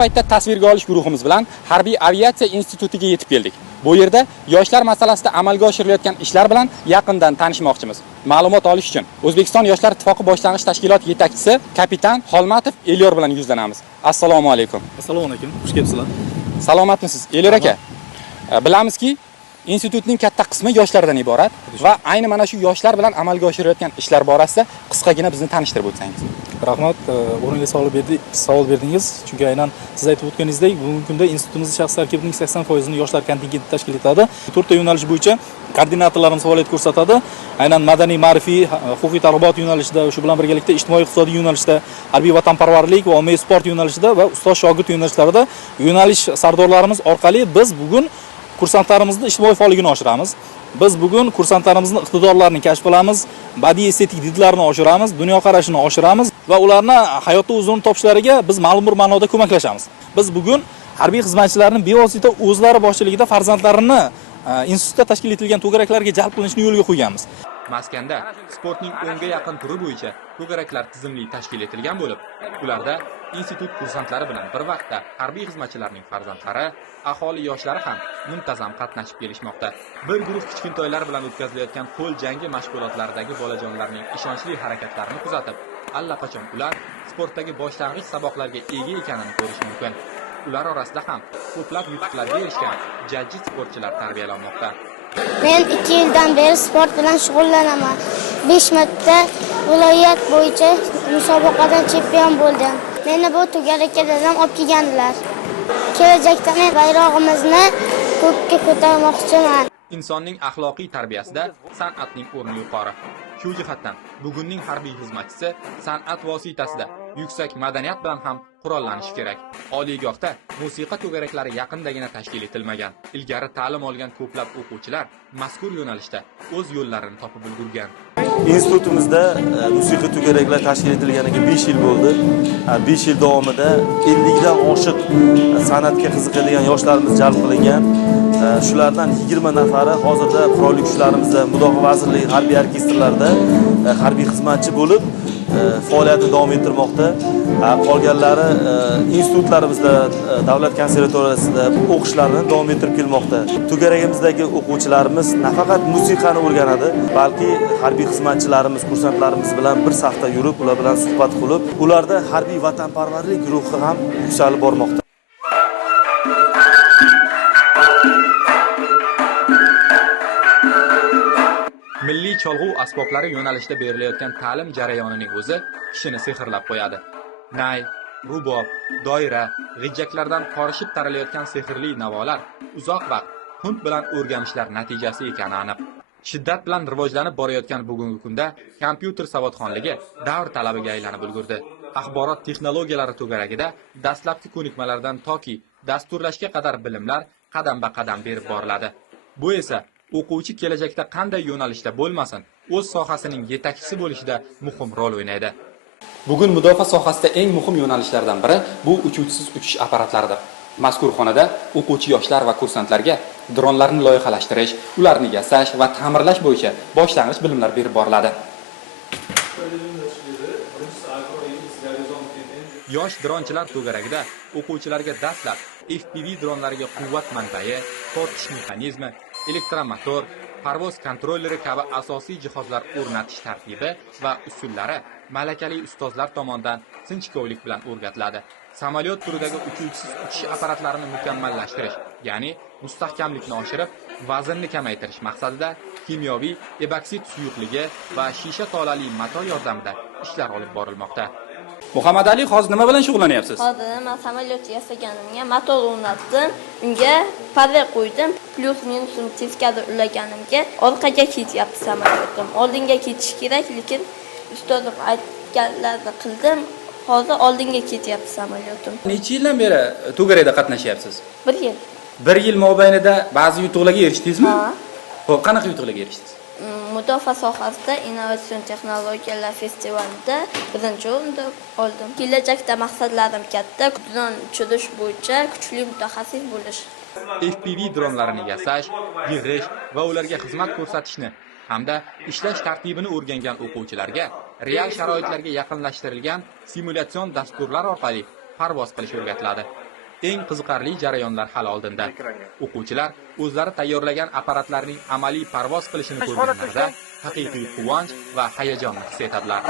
Paytda tasvirga olish guruhimiz bilan Harbiy aviatsiya institutiga yetib keldik. Bu yerda yoshlar masalasida amalga oshirilayotgan ishlar bilan yaqindan tanishmoqchimiz. Ma'lumot olish uchun O'zbekiston Yoshlar ittifoqi boshlang'ich tashkilot yetakchisi kapitan Xolmatov Elyor bilan yuzlanamiz. Assalomu alaykum. Assalomu alaykum. Xush kelibsizlar. Salomatmisiz, Elyor aka? Bilamizki, institutning katta qismi yoshlardan iborat va ayni mana shu yoshlar bilan amalga oshirilayotgan ishlar borasida qisqagina bizni tanishtirib o'tsangiz. Rahmat, o'rniga savol berdingiz. Chunki aynan siz aytib o'tganingizdek, bugungi kunda institutimizning shaxs tarkibining 80% ni yoshlar kontingenti tashkil etadi. 4 ta yo'nalish bo'yicha koordinatorlarimiz faoliyat ko'rsatadi. Aynan madaniy, ma'rifiy, huquqiy targ'ibot yo'nalishida, shu bilan birgalikda ijtimoiy iqtisodiy yo'nalishda, harbiy vatanparvarlik va ommaviy sport yo'nalishida va ustoz shogird yo'nalishlarida yo'nalish sardorlarimiz orqali biz bugun kursantlarimizni ijtimoiy faolligini oshiramiz. Biz bugun kursantlarimizni iqtidorlarini kashf qilamiz, badiiy estetik didlarini oshiramiz, dunyoqarashini oshiramiz va ularni hayotda o'zini topishlariga biz ma'lum bir ma'noda ko'maklashamiz. Biz bugun harbiy xizmatchilarning bevosita o'zlari boshchiligida farzandlarini institutda tashkil etilgan to'garaklarga jalb qilinishni yo'lga qo'yganmiz. Maskanda sportning 10 ga yaqin turi bo'yicha to'garaklar tizimli tashkil etilgan bo'lib, ularda institut kursantlari bilan bir vaqtda harbiy xizmatchilarning farzandlari, aholi yoshlari ham muntazam qatnashib kelishmoqda. Bir guruh kichkintoylar bilan o'tkazilayotgan qo'l jangi mashg'ulotlaridagi bolajonlarning ishonchli harakatlarini kuzatib, allaqachon ular sportdagi boshlang'ich saboqlarga ega ekanini ko'rish mumkin. Ular orasida ham ko'plab yutuqlarga erishgan jajji sportchilar tarbiyalanmoqda. Men 2 yildan beri sport bilan shug'ullanaman. 5 marta viloyat bo'yicha musobaqadan chempion bo'ldim. Meni bu to'garakka dadam olib kelgandilar. Kelajakda men bayrog'imizni ko'kka ko'tarmoqchiman. Insonning axloqiy tarbiyasida san'atning o'rni yuqori. Shu jihatdan bugunning harbiy xizmatchisi san'at vositasida yuksak madaniyat bilan ham qurollanishi kerak. Oliygohda musiqa to'garaklari yaqindagina tashkil etilmagan. Ilgari ta'lim olgan ko'plab o'quvchilar mazkur yo'nalishda o'z yo'llarini topib ulgurgan. Institutimizda musiqa to'garaklar tashkil etilganiga 5 yil bo'ldi. 5 yil davomida 50 dan oshiq san'atga qiziqadigan yoshlarimiz jalb qilingan. Shulardan 20 nafari hozirda qurolli kuchlarimizda, Mudofaa vazirligi harbiy orkestrlarida harbiy xizmatchi bo'lib faoliyatini davom ettirmoqda. Qolganlari institutlarimizda, davlat konservatoriyasida o'qishlarini davom ettirib kelmoqda. To'garagimizdagi o'quvchilarimiz nafaqat musiqani o'rganadi, balki harbiy xizmatchilarimiz, kursantlarimiz bilan bir safda yurib, ular bilan suhbat qilib, ularda harbiy vatanparvarlik ruhi ham yuksalib bormoqda. Milliy cholg'u asboblari yo'nalishida berilayotgan ta'lim jarayonining o'zi kishini sehrlab qo'yadi. Nay, rubob, doira, g'ijjaklardan qorishib taralayotgan sehrli navolar uzoq vaqt qunt bilan o'rganishlar natijasi ekani aniq. Shiddat bilan rivojlanib borayotgan bugungi kunda kompyuter savodxonligi davr talabiga aylanib ulgurdi. Axborot texnologiyalari to'garagida dastlabki ko'nikmalardan toki dasturlashga qadar bilimlar qadam-ba-qadam berib boriladi. Bu esa o'quvchi kelajakda qanday yo'nalishda bo'lmasin, o'z sohasining yetakchisi bo'lishida muhim rol o'ynaydi. Bugun mudofaa sohasida eng muhim yo'nalishlardan biri bu uchuvchisiz uchish apparatlaridir. Mazkur xonada o'quvchi yoshlar va kursantlarga dronlarni loyihalashtirish, ularni yasash va ta'mirlash bo'yicha boshlang'ich bilimlar berib boriladi. Yosh dronchilar to'garagida o'quvchilarga dastlab FPV dronlariga quvvat manbai, tortish mexanizmi, elektromotor, parvoz kontrolleri kabi asosiy jihozlar o'rnatish tartibi va usullari malakali ustozlar tomonidan sinchkovlik bilan o'rgatiladi. Samolyot turidagi uchuvchisiz uchish apparatlarini mukammallashtirish, ya'ni mustahkamlikni oshirib, vaznni kamaytirish maqsadida kimyoviy eboksid suyuqligi va shisha tolali mato yordamida ishlar olib borilmoqda. Muhammad Ali, hozir nima bilan shug'ullanyapsiz? Hozir men samolyot yasaganimga motor o'rnatdim, unga parra qo'ydim, plyus minusini teskari ulaganimga orqaga ketyapti samolyotim. Oldinga ketish kerak, lekin ustozim aytganlarini qildim. Hozir oldinga ketyapti samolyotim. Necha yildan beri to'garakda qatnashyapsiz? 1 yil. 1 yil mobaynida ba'zi yutuqlarga erishdingizmi? Ha. Xo'p, qanaqa yutuqlarga erishdingiz? Mudofaa sohasida innovatsion texnologiyalar festivalida 1-o'rinni oldim. Kelajakda maqsadlarim katta, dron uchirish bo'yicha kuchli mutaxassis bo'lish. FPV dronlarini yasash, yig'ish va ularga xizmat ko'rsatishni hamda ishlash tartibini o'rgangan o'quvchilarga real sharoitlarga yaqinlashtirilgan simulyatsion dasturlar orqali parvoz qilish o'rgatiladi. eng qiziqarli jarayonlar hali oldinda. O'quvchilar o'zlari tayyorlagan apparatlarning amaliy parvoz qilishini ko'rganlarida haqiqiy quvonch va hayajonni his etadilar.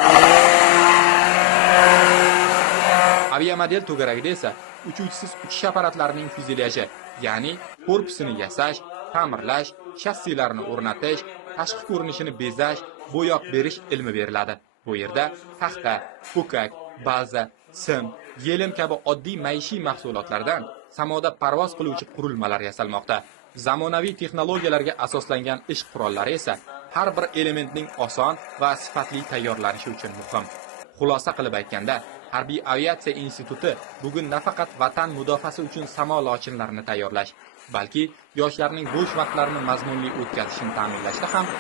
Aviamodel to'garagida esa uchuvchisiz uchish apparatlarining fyuzelyaji, ya'ni korpusini yasash, ta'mirlash, shassilarni o'rnatish, tashqi ko'rinishini bezash, bo'yoq berish ilmi beriladi. Bu yerda taxta, ko'kak, baza, sim, yelim kabi oddiy maishiy mahsulotlardan samoda parvoz qiluvchi qurilmalar yasalmoqda. Zamonaviy texnologiyalarga asoslangan ish qurollari esa har bir elementning oson va sifatli tayyorlanishi uchun muhim. Xulosa qilib aytganda, Harbiy aviatsiya instituti bugun nafaqat vatan mudofaasi uchun samo lochinlarini tayyorlash, balki yoshlarning bo'sh vaqtlarini mazmunli o'tkazishini ta'minlashda ham